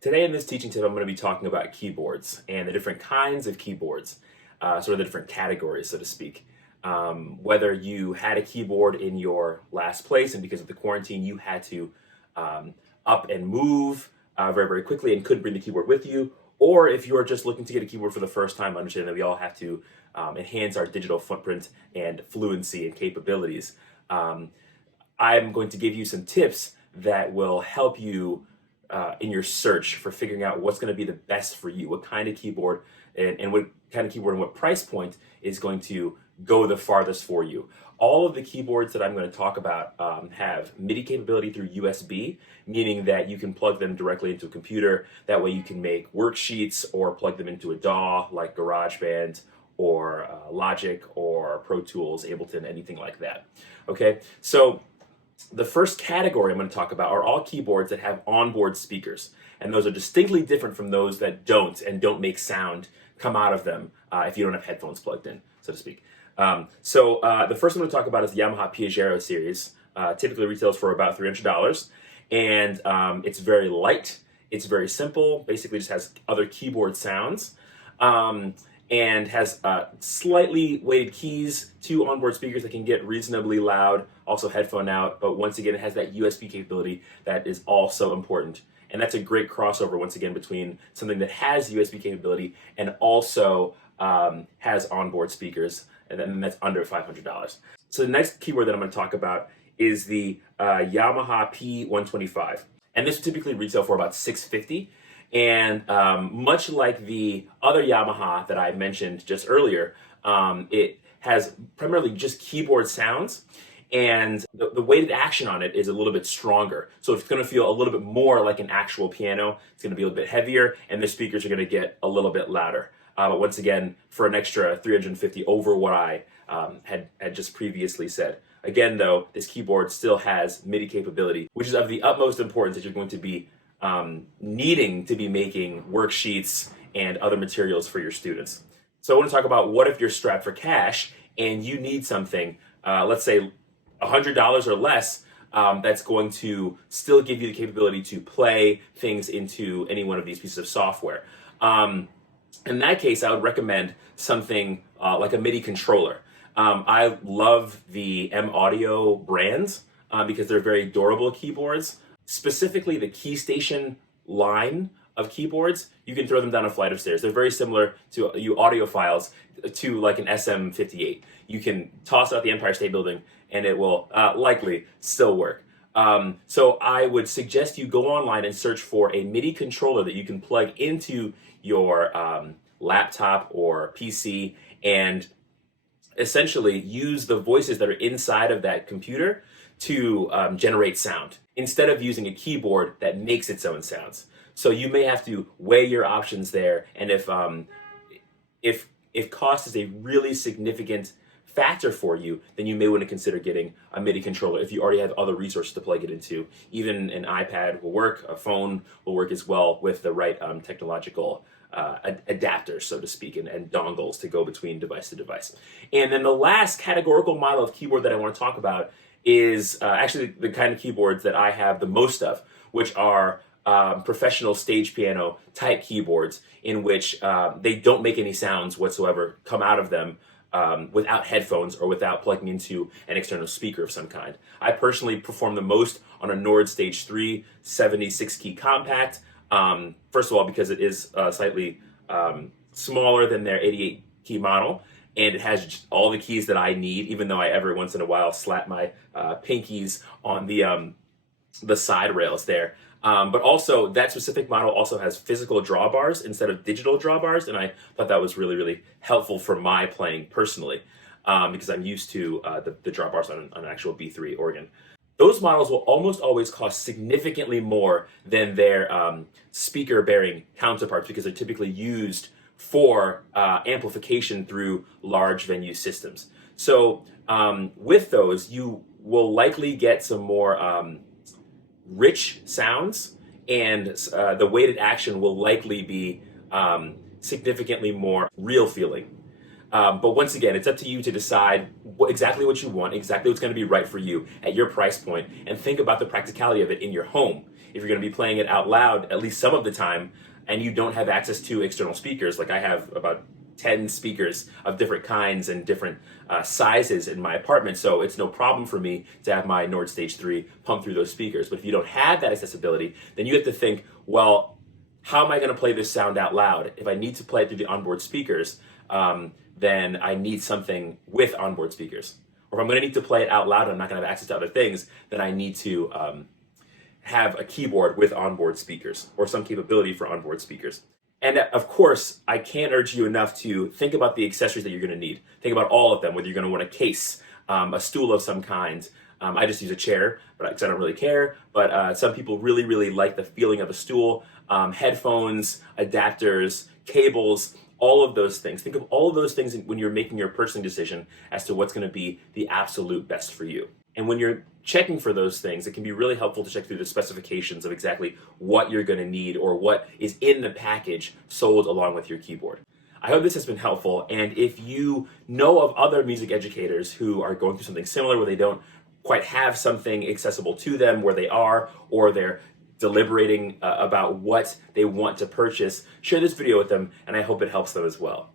Today in this teaching tip, I'm going to be talking about keyboards and the different kinds of keyboards, sort of the different categories, so to speak. Whether you had a keyboard in your last place and because of the quarantine, you had to up and move very, very quickly and couldn't bring the keyboard with you, or if you're just looking to get a keyboard for the first time, understand that we all have to enhance our digital footprint and fluency and capabilities. I'm going to give you some tips that will help you in your search for figuring out what's going to be the best for you, what kind of keyboard and what kind of keyboard and what price point is going to go the farthest for you. All of the keyboards that I'm going to talk about have MIDI capability through USB, meaning that you can plug them directly into a computer. That way you can make worksheets or plug them into a DAW like GarageBand or Logic or Pro Tools, Ableton, anything like that. Okay, so the first category I'm going to talk about are all keyboards that have onboard speakers, and those are distinctly different from those that don't make sound come out of them if you don't have headphones plugged in, so to speak. The first one I'm going to talk about is the Yamaha Piaggero series. Typically retails for about $300, and it's very light, it's very simple, basically just has other keyboard sounds, and has slightly weighted keys, two onboard speakers that can get reasonably loud, also headphone out, but once again it has that USB capability that is also important. And that's a great crossover once again between something that has USB capability and also has onboard speakers, and then that's under $500. So the next keyboard that I'm going to talk about is the Yamaha P125, and this typically retail for about $650. And much like the other Yamaha that I mentioned just earlier, it has primarily just keyboard sounds, and the weighted action on it is a little bit stronger. So it's going to feel a little bit more like an actual piano. It's going to be a little bit heavier, and the speakers are going to get a little bit louder. But once again, for an extra $350 over what I had just previously said. Again, though, this keyboard still has MIDI capability, which is of the utmost importance if you're going to be needing to be making worksheets and other materials for your students. So I want to talk about what if you're strapped for cash and you need something, let's say $100 or less, that's going to still give you the capability to play things into any one of these pieces of software. In that case, I would recommend something like a MIDI controller. I love the M-Audio brands because they're very durable keyboards. Specifically, the KeyStation line of keyboards, you can throw them down a flight of stairs. They're very similar to you audiophiles to like an SM58. You can toss out the Empire State Building and it will likely still work. So I would suggest you go online and search for a MIDI controller that you can plug into your laptop or PC and essentially use the voices that are inside of that computer to generate sound, instead of using a keyboard that makes its own sounds. So you may have to weigh your options there, and if cost is a really significant factor for you, then you may want to consider getting a MIDI controller if you already have other resources to plug it into. Even an iPad will work, a phone will work as well with the right technological adapters, so to speak, and dongles to go between device to device. And then the last categorical model of keyboard that I want to talk about is actually the kind of keyboards that I have the most of, which are professional stage piano type keyboards in which they don't make any sounds whatsoever come out of them without headphones or without plugging into an external speaker of some kind. I personally perform the most on a Nord Stage 3 76 key compact. First of all, because it is slightly smaller than their 88 key model, and it has just all the keys that I need, even though I every once in a while slap my pinkies on the side rails there. But also, that specific model also has physical drawbars instead of digital drawbars, and I thought that was really, really helpful for my playing personally, because I'm used to the drawbars on an actual B3 organ. Those models will almost always cost significantly more than their speaker-bearing counterparts because they're typically used for amplification through large venue systems. So with those, you will likely get some more rich sounds, and the weighted action will likely be significantly more real feeling. But once again, it's up to you to decide exactly what you want, exactly what's going to be right for you at your price point, and think about the practicality of it in your home. if you're going to be playing it out loud at least some of the time, and you don't have access to external speakers. Like I have about 10 speakers of different kinds and different sizes in my apartment, so it's no problem for me to have my Nord Stage 3 pump through those speakers. But if you don't have that accessibility, then you have to think, well, how am I going to play this sound out loud? If I need to play it through the onboard speakers, then I need something with onboard speakers. Or if I'm going to need to play it out loud and I'm not going to have access to other things, then I need to have a keyboard with onboard speakers or some capability for onboard speakers. And of course, I can't urge you enough to think about the accessories that you're going to need. Think about all of them, whether you're going to want a case, a stool of some kind. I just use a chair, because I don't really care. But some people really, really like the feeling of a stool. Headphones, adapters, cables, all of those things. Think of all of those things when you're making your purchasing decision as to what's going to be the absolute best for you. And when you're checking for those things, it can be really helpful to check through the specifications of exactly what you're going to need or what is in the package sold along with your keyboard. I hope this has been helpful, and if you know of other music educators who are going through something similar where they don't quite have something accessible to them where they are, or they're deliberating about what they want to purchase, share this video with them, and I hope it helps them as well.